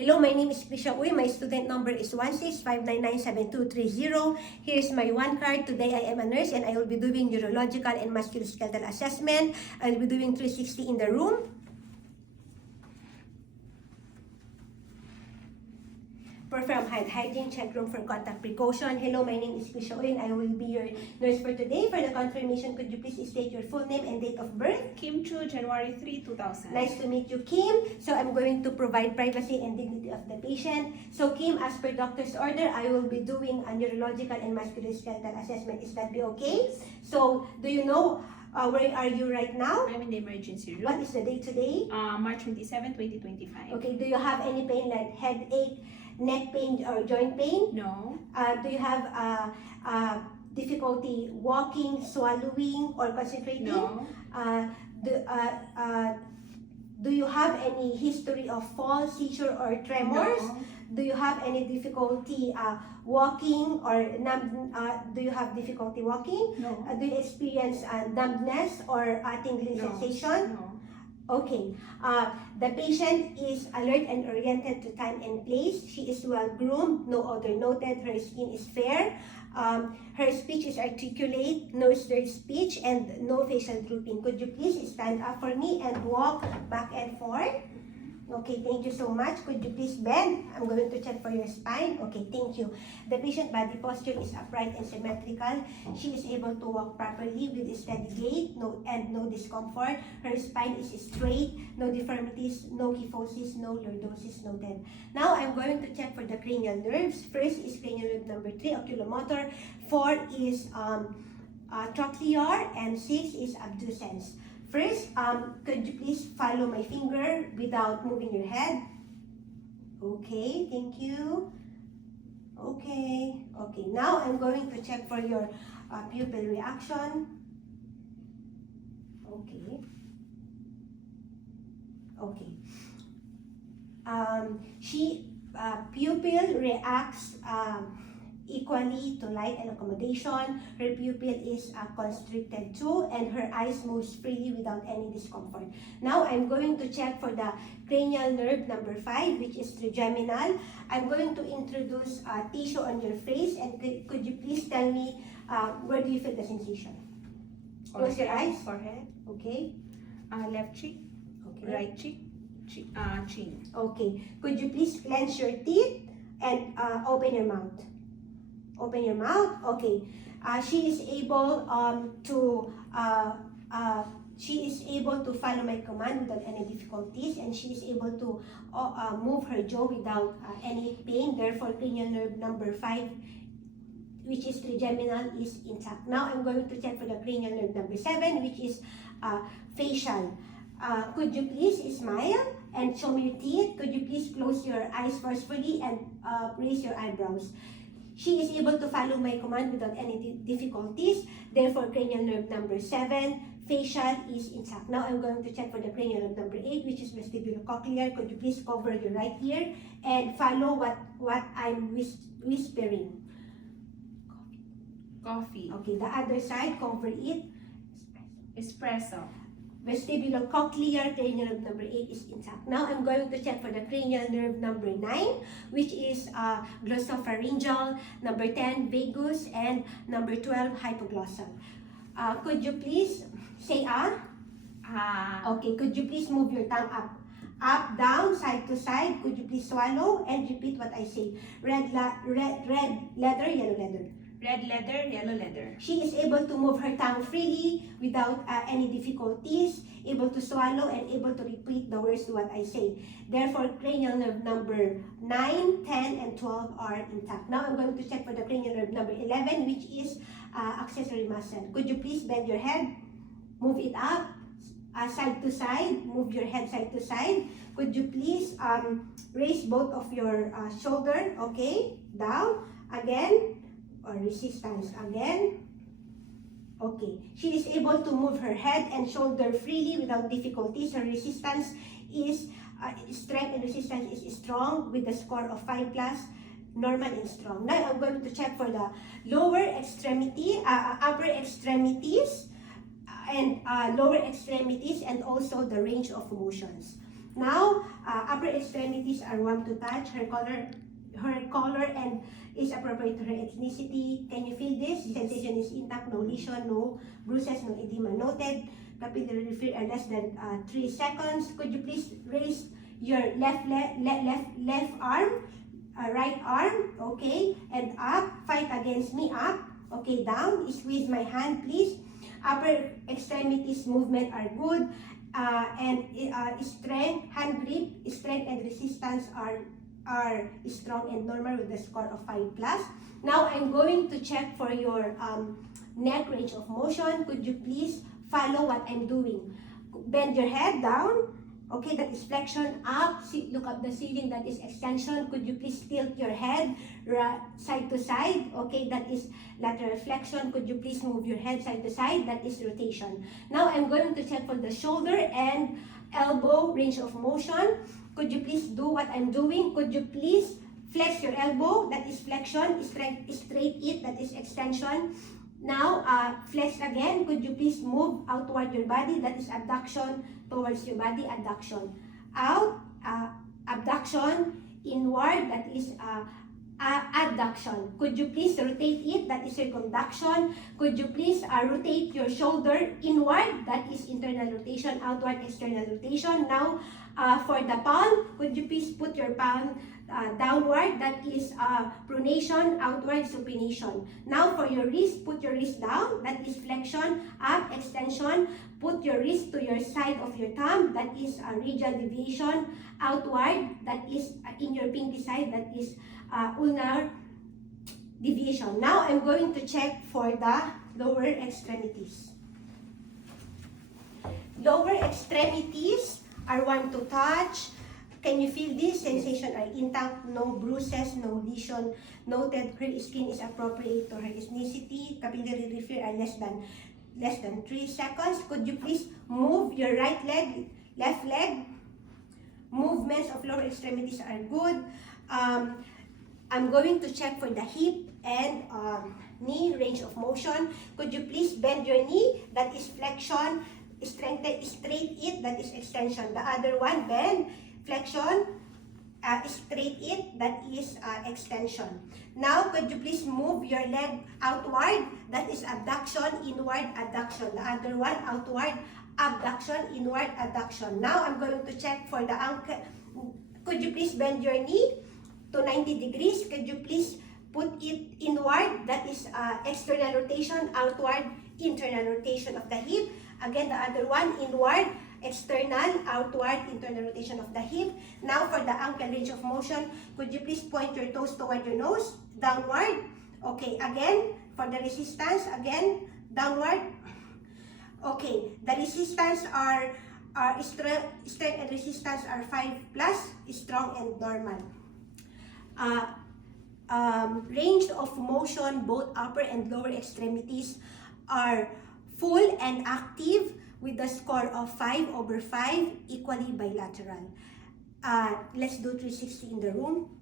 Hello, my name is Krisha Uy. My student number is 165997230. Here's my one card. Today I am a nurse and I will be doing neurological and musculoskeletal assessment. I will be doing 360 in the room. Perform hand hygiene, check room for contact precaution. Hello, my name is Krisha Uy and I will be your nurse for today. For the confirmation, could you please state your full name and date of birth? Kim Chu, January 3, 2000. Nice to meet you, Kim. So I'm going to provide privacy and dignity of the patient. So Kim, as per doctor's order, I will be doing a neurological and musculoskeletal assessment. Is that be okay? So do you know where are you right now? I'm in the emergency room. What is the date today? March 27, 2025. Okay, do you have any pain like headache, neck pain, or joint pain? No. Do you have difficulty walking, swallowing, or concentrating? No. Do you have any history of fall, seizure, or tremors? No. Do you have any difficulty walking or do you have difficulty walking? No. Do you experience numbness or tingling No. sensation? No. Okay. The patient is alert and oriented to time and place. She is well groomed, no odor noted. Her skin is fair. Her speech is articulate, no slurred speech, and no facial drooping. Could you please stand up for me and walk back and forth? Okay, thank you so much. Could you please bend? I'm going to check for your spine. Okay, thank you. The patient body posture is upright and symmetrical. She is able to walk properly with a steady gait, no discomfort. Her spine is straight, no deformities, no kyphosis, no lordosis noted. Now, I'm going to check for the cranial nerves. First is cranial nerve number 3, oculomotor. 4 is trochlear, and 6 is abducens. First, could you please follow my finger without moving your head? Okay, thank you. Okay. Now I'm going to check for your pupil reaction. Okay. Pupil reacts equally to light and accommodation. Her pupil is constricted too, and her eyes moves freely without any discomfort. Now I'm going to check for the cranial nerve number 5, which is trigeminal. I'm going to introduce tissue on your face, and could you please tell me where do you feel the sensation? Close your eyes. Forehead. Okay. Left cheek. Okay. Right cheek. Chin. Okay. Could you please clench your teeth and open your mouth? Open your mouth. Okay. She is able to follow my command without any difficulties, and she is able to move her jaw without any pain. Therefore, cranial nerve number 5, which is trigeminal, is intact. Now I'm going to check for the cranial nerve number 7, which is facial. Could you please smile and show me your teeth? Could you please close your eyes forcefully and raise your eyebrows? She is able to follow my command without any difficulties. Therefore, cranial nerve number 7, facial, is intact. Now I'm going to check for the cranial nerve number 8, which is vestibulocochlear. Could you please cover your right ear and follow what I'm whispering? Coffee. Okay, the other side, cover it. Espresso. Vestibulocochlear, cranial nerve number 8 is intact. Now I'm going to check for the cranial nerve number 9, which is glossopharyngeal, number 10 vagus, and number 12 hypoglossal. Could you please say Okay, could you please move your tongue up, down, side to side? Could you please swallow and repeat what I say? Red leather, yellow leather. Red leather, yellow leather. She is able to move her tongue freely without any difficulties, able to swallow, and able to repeat the words to what I say. Therefore, cranial nerve number 9, 10, and 12 are intact. Now I'm going to check for the cranial nerve number 11, which is accessory muscle. Could you please bend your head, move it up, side to side, move your head side to side. Could you please raise both of your shoulder, okay, down, again, or resistance again. Okay, she is able to move her head and shoulder freely without difficulties. Her resistance is strength and resistance is strong with a score of 5+, normal and strong. Now I'm going to check for the lower extremity, upper extremities, and lower extremities, and also the range of motions. Now, upper extremities are warm to touch. Her color and is appropriate to her ethnicity. Can you feel this? Sensation is intact, no lesion, no bruises, no edema noted. Capillary refill are less than 3 seconds. Could you please raise your left arm, right arm, okay, and up. Fight against me, up, okay, down. Squeeze my hand, please. Upper extremities movement are good, and strength, hand grip, strength and resistance are strong and normal with a score of 5+. Now I'm going to check for your neck range of motion. Could you please follow what I'm doing? Bend your head down. Okay, that is flexion. Up, look up the ceiling, that is extension. Could you please tilt your head side to side? Okay, that is lateral flexion. Could you please move your head side to side? That is rotation. Now I'm going to check for the shoulder and elbow range of motion. Could you please do what I'm doing? Could you please flex your elbow? That is flexion. Straight it, that is extension. Now, flex again. Could you please move outward your body? That is abduction towards your body, adduction. Out, abduction, inward, that is adduction. Could you please rotate it? That is circumduction. Could you please rotate your shoulder inward? That is internal rotation, outward, external rotation. Now, for the palm, could you please put your palm downward? That is pronation, outward, supination. Now, for your wrist, put your wrist down. That is flexion, up, extension. Put your wrist to your side of your thumb. That is radial deviation. Outward, that is in your pinky side. That is ulnar deviation. Now, I'm going to check for the lower extremities. Lower extremities are warm to touch. Can you feel this? Sensation are intact, no bruises, no lesion noted. Her skin is appropriate to her ethnicity. Capillary refill are less than 3 seconds. Could you please move your right leg, left leg? Movements of lower extremities are good. I'm going to check for the hip and knee range of motion. Could you please bend your knee? That is flexion. Straighten, straight it, that is extension. The other one, bend, flexion, straight it, that is extension. Now, could you please move your leg outward? That is abduction, inward, adduction. The other one, outward, abduction, inward, adduction. Now, I'm going to check for the ankle. Could you please bend your knee to 90 degrees? Could you please put it inward? That is external rotation, outward, internal rotation of the hip. Again, the other one, inward, external, outward, internal rotation of the hip. Now, for the ankle range of motion, could you please point your toes toward your nose, downward. Okay, again, for the resistance, again, downward. Okay, the resistance are strength and resistance are 5+, strong and normal. Range of motion, both upper and lower extremities are full and active with a score of 5/5, equally bilateral. Let's do 360 in the room.